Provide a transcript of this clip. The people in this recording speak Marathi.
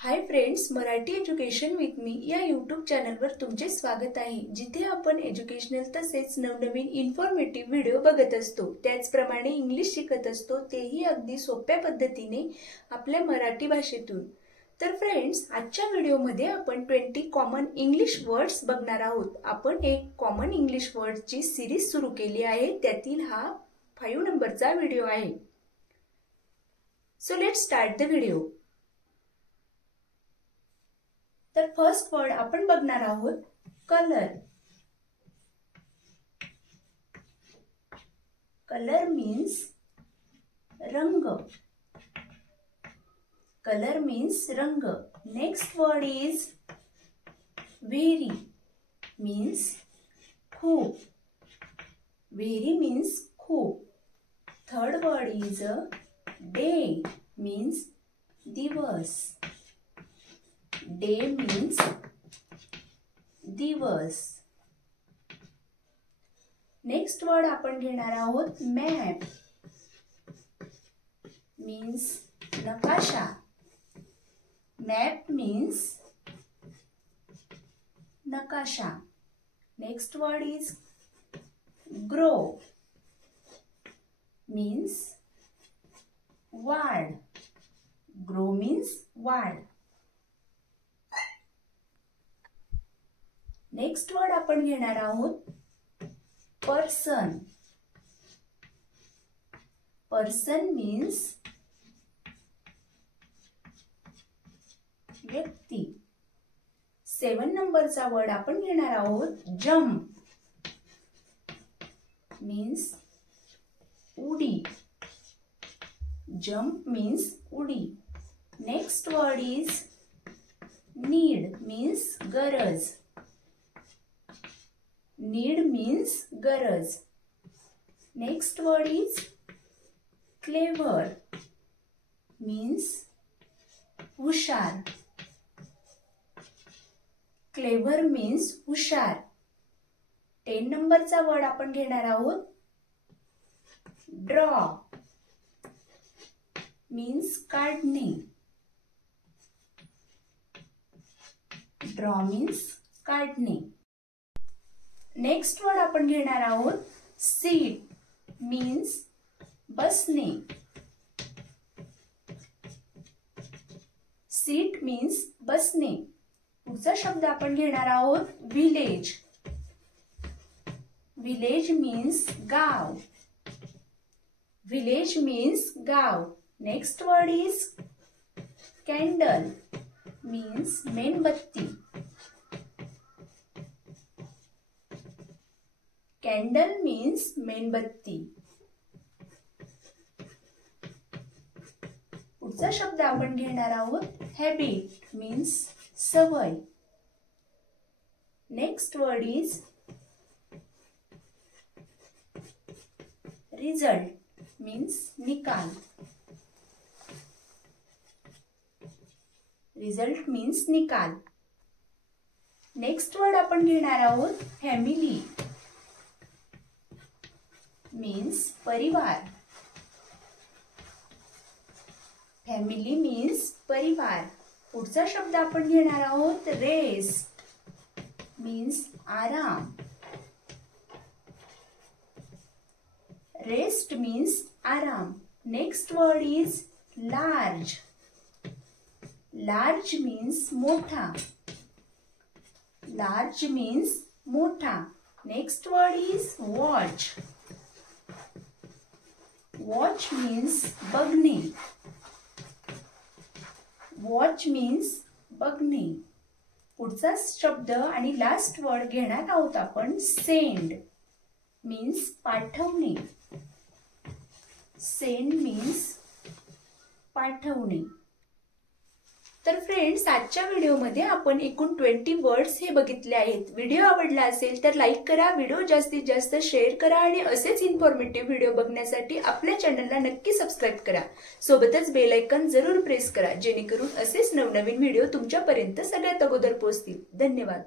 Hi friends, Marathi education with me या यूट्यूब चॅनलवर तुमचे स्वागत आहे, जिथे आपण एज्युकेशनल तसेच नवनवीन इन्फॉर्मेटिव्ह व्हिडिओ बघत असतो। त्याचप्रमाणे इंग्लिश शिकत असतो, तेही अगदी सोप्या पद्धतीने आपल्या मराठी भाषेतून। तर फ्रेंड्स, आजच्या व्हिडिओमध्ये आपण 20 कॉमन इंग्लिश वर्ड्स बघणार आहोत। आपण एक कॉमन इंग्लिश वर्ड्सची सीरीज सुरू केली आहे, त्यातील हा 5 नंबरचा व्हिडिओ आहे। So let's start the video. तर फर्स्ट वर्ड आपण बघणार आहोत कलर। कलर मीन्स रंग। कलर मीन्स रंग। Next word is very means खूप। व्हेरी मीन्स खूप। Third word is day means दिवस। डे मीन्स दिवस। नेक्स्ट वर्ड आपण घेणार आहोत मॅप मीन्स नकाशा। मॅप मीन्स नकाशा। Next word is grow means वाढ। ग्रो मीन्स वाढ। नेक्स्ट वर्ड आपण घेणार आहोत पर्सन। पर्सन मीन्स व्यक्ती। 7 नंबरचा वर्ड आपण घेणार आहोत जंप मीन्स उडी। जंप मीन्स उडी। Next word is need means गरज। नीड मीन्स गरज। Next word is clever means हुशार। क्लेवर मीन्स हुशार। 10 नंबरचा वर्ड आपण घेणार आहोत ड्रॉ मीन्स काढणे। ड्रॉ मीन्स काढणे। नेक्स्ट वर्ड आपण घेणार आहोत सीट मीन्स बसणे। सीट मीन्स बसणे। पुढचा शब्द आपण घेणार आहोत विलेज। विलेज मीन्स गाव। विलेज मीन्स गाव। Next word is candle means मेणबत्ती। कॅन्डल मीन्स मेणबत्ती। पुढचा शब्द आपण घेणार आहोत हॅबिट मीन्स सवय। Next word is result means निकाल। रिझल्ट मीन्स निकाल। नेक्स्ट वर्ड आपण घेणार आहोत फॅमिली मीन्स परिवार। फॅमिली मीन्स परिवार। पुढचा शब्द आपण घेणार आहोत रेस्ट मीन्स आराम। रेस्ट मीन्स आराम। Next word is large. Large means मोठा। लार्ज मीन्स मोठा। Next word is watch. Watch means बघणे। वॉच मीन्स बघणे। पुढचा शब्द आणि लास्ट वर्ड घेणार आहोत आपण सेंड मीन्स पाठवणे। सेंड मीन्स पाठवणे। तर फ्रेंड्स, आजच्या व्हिडिओमध्ये आपण एकूण 20 वर्ड्स हे बघितले आहेत। व्हिडिओ आवडला असेल तर लाईक करा, व्हिडिओ जास्तीत जास्त शेअर करा आणि असेच इन्फॉर्मेटिव्ह व्हिडिओ बघण्यासाठी आपल्या चॅनलला नक्की सबस्क्राईब करा। सोबतच बेल आयकॉन जरूर प्रेस करा, जेणेकरून असेच नवनवीन व्हिडिओ तुमच्यापर्यंत सगळ्यात अगोदर पोहोचतील। धन्यवाद।